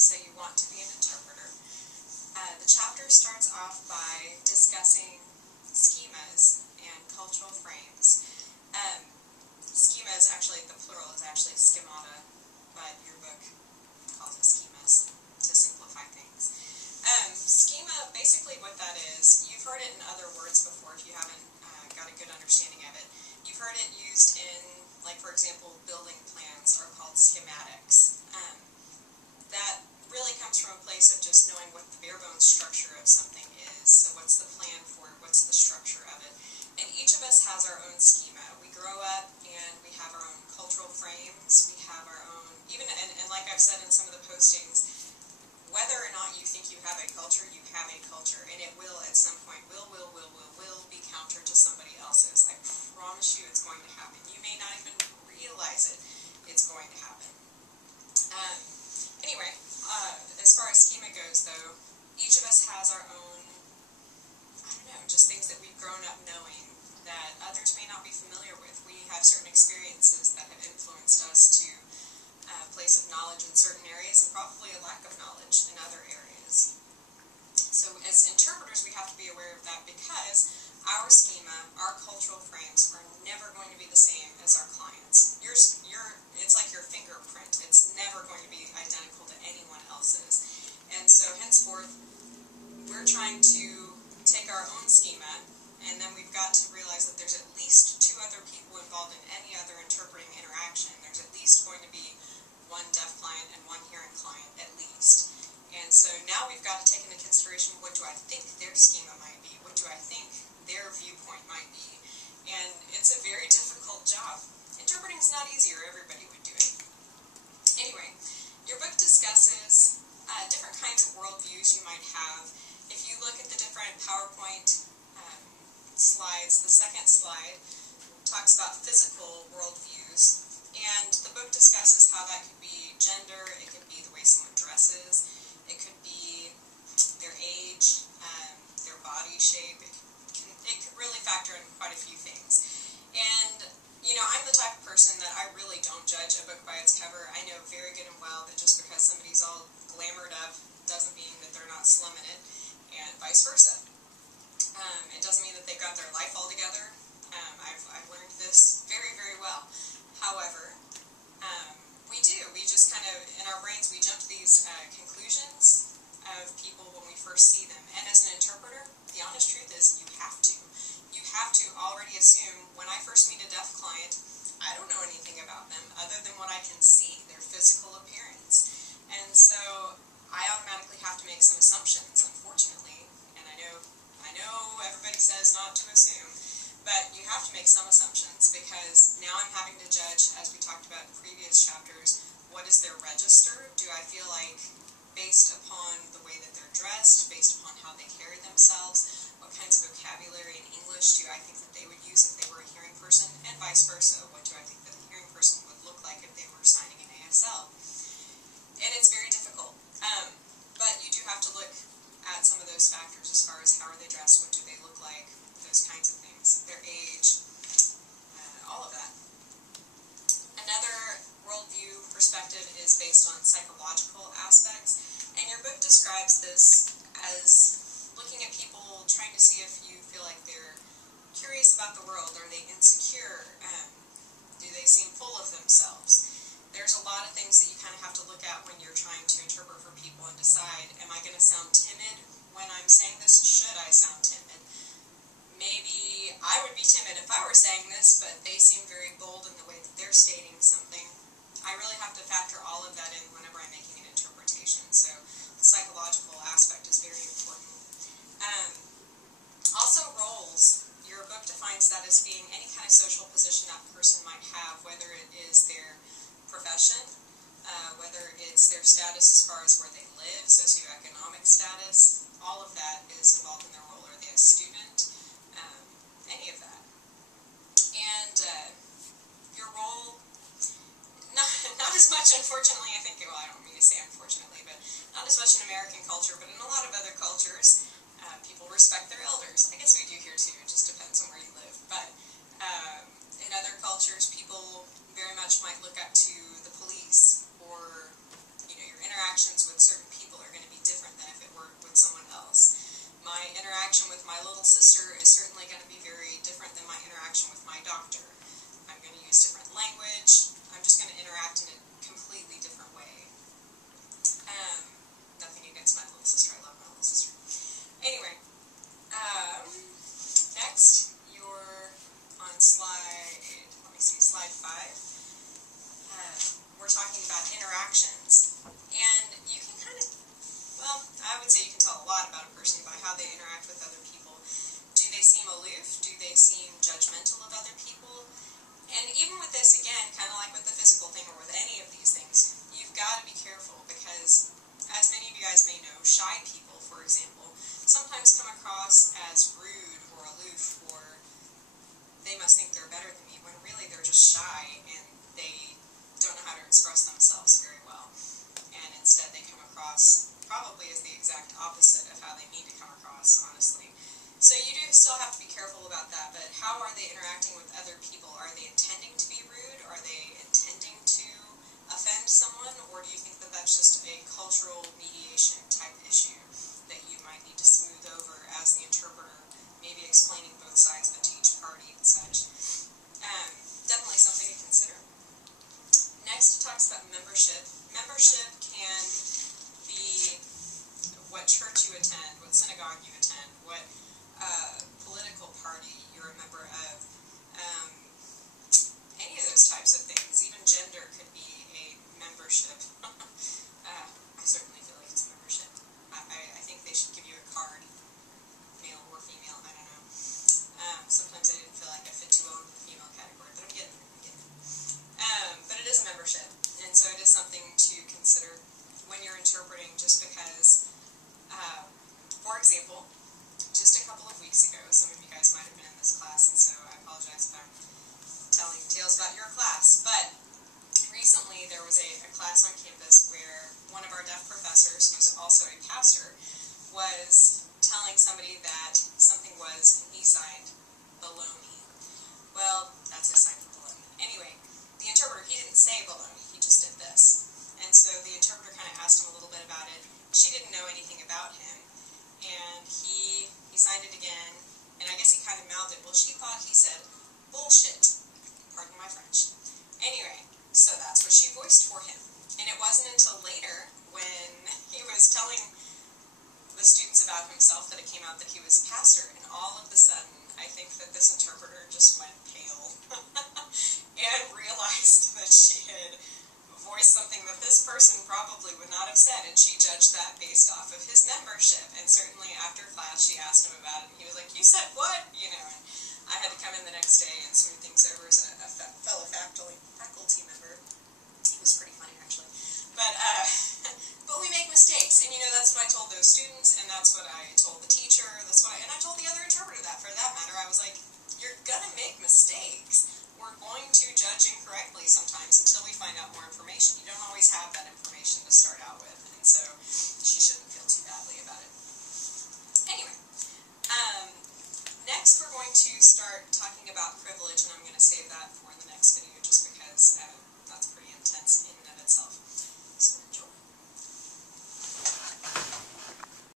so you want to be an interpreter. The chapter starts off by discussing schemas and cultural frames. Schemas, actually, the plural is actually schemata, but your book calls it schemas to simplify things. Schema, basically what that is, you've heard it in other words before if you haven't got a good understanding of it. You've heard it used in, like, for example, building plans are called schematics. That really comes from a place of just knowing what the bare bones structure of something is. So what's the plan for it? What's the structure of it? And each of us has our own schema. We grow up and we have our own cultural frames. We have our own, even, and like I've said in some of the postings, whether or not you think you have a culture, you have a culture. And it will at some point, will be counter to somebody else's. I promise you it's going to happen. You may not even realize it. It's going to happen. Anyway, as far as schema goes, though, each of us has our own, I don't know, just things that we've grown up knowing that others may not be familiar with. We have certain experiences that have influenced us to a place of knowledge in certain areas and probably a lack of knowledge in other areas. So as interpreters, we have to be aware of that because our schema, our cultural frames are never going to be the same as our clients. It's like your fingerprint. It's never going to be identical to anyone else's. And so henceforth, we're trying to take our own schema, and then we've got to realize that there's at least 2 other people involved in any other interpreting interaction. There's at least going to be 1 deaf client and 1 hearing client, at least. And so now we've got to take into consideration, what do I think their schema might be? What do I think their viewpoint might be? And it's a very difficult job. Interpreting is not easy, or everybody would do it. Anyway, your book discusses different kinds of worldviews you might have. If you look at the different PowerPoint slides, the second slide talks about physical worldviews. And the book discusses how that could be gender, it could be the way someone dresses, it could be their age, their body shape. It could really factor in quite a few things. And, you know, I'm the type of person that I really don't judge a book by its cover. I know very good and well that just because somebody's all glamored up doesn't mean that they're not slumming it, and vice versa. It doesn't mean that they've got their life all together. I've learned this very, very well. However, we just kind of, in our brains, we jump to these conclusions of people when we first see them. And as an interpreter, the honest truth is you have to. You have to already assume, when I first meet a deaf client, I don't know anything about them other than what I can see, their physical appearance. And so I automatically have to make some assumptions, unfortunately. And I know everybody says not to assume, but you have to make some assumptions, because now I'm having to judge, as we talked about in previous chapters, what is their register? Do I feel like, based upon the way that they're dressed, based upon how they carry themselves, what kinds of vocabulary in English do I think that they would use if they were a hearing person, and vice versa, what do I think that a hearing person would look like if they were signing an ASL? And it's very difficult, but you do have to look at some of those factors as far as how are they dressed, what do they look like, those kinds of things, their age, all of that. Another worldview perspective is based on psychological aspects, and your book describes this as looking at people, trying to see if you feel like they're curious about the world, are they insecure, do they seem full of themselves. There's a lot of things that you kind of have to look at when you're trying to interpret for people and decide, am I going to sound timid when I'm saying this? Should I sound timid? Maybe I would be timid if I were saying this, but they seem very bold in the way that they're stating something. I really have to factor all of that in whenever I'm making an interpretation, so the psychological aspect is very important. Also roles. Your book defines that as being any kind of social position that person might have, whether it is their profession, whether it's their status as far as where they live, socioeconomic status, all of that is involved in their role. Are they a student? Any of that. And your role, not as much, unfortunately, I think, well, I don't mean to say unfortunately, but not as much in American culture, but in a lot of other cultures, people respect their elders. I guess we do here too, it just depends on where you live. But in other cultures, people very much might look up to the police, or, you know, your interactions with certain have to be careful about that, but how are they interacting with other people? Are they intending to be rude? Are they intending to offend someone? Or do you think that that's just a cultural mediation type issue that you might need to smooth over as the interpreter, maybe explaining both sides, but to each party and such? Definitely something to consider. Next, it talks about membership. Membership can be what church you attend, what synagogue you attend, what political party you're a member of, any of those types of things. Even gender could be a membership. I certainly feel like it's a membership. I think they should give you a card, male or female, I don't know. Sometimes I didn't feel like I fit too well into the female category, but I'm getting there. But it is a membership, and so it is something to consider when you're interpreting, just because, for example, just a couple of weeks ago, some of you guys might have been in this class, and so I apologize if I'm telling tales about your class, but recently there was a class on campus where one of our deaf professors, who's also a pastor, was telling somebody that something was, and he signed, baloney. Well, that's his sign for baloney. Anyway, the interpreter, he didn't say baloney, he just did this. And so the interpreter kind of asked him a little bit about it. She didn't know anything about him, and he signed it again, and I guess he kind of mouthed it. Well, she thought he said bullshit. Pardon my French. Anyway, so that's what she voiced for him. And it wasn't until later, when he was telling the students about himself, that it came out that he was a pastor, and all of a sudden, I think that this interpreter just went pale and realized that she had voiced something that this person probably would not have said, and she judged that based off of his membership. And certainly after class, she asked him about it, and he was like, "You said what?" You know, and I had to come in the next day and smooth things over as a fellow faculty member. It was pretty funny, actually. But we make mistakes, and you know, that's what I told those students, and that's what I told the teacher, and I told the other interpreter that, for that matter. I was like, you're gonna make mistakes. We're going to judge incorrectly sometimes until we find out more information. You don't always have that information to start out with, and so she shouldn't feel too badly about it. Anyway, next we're going to start talking about privilege, and I'm going to save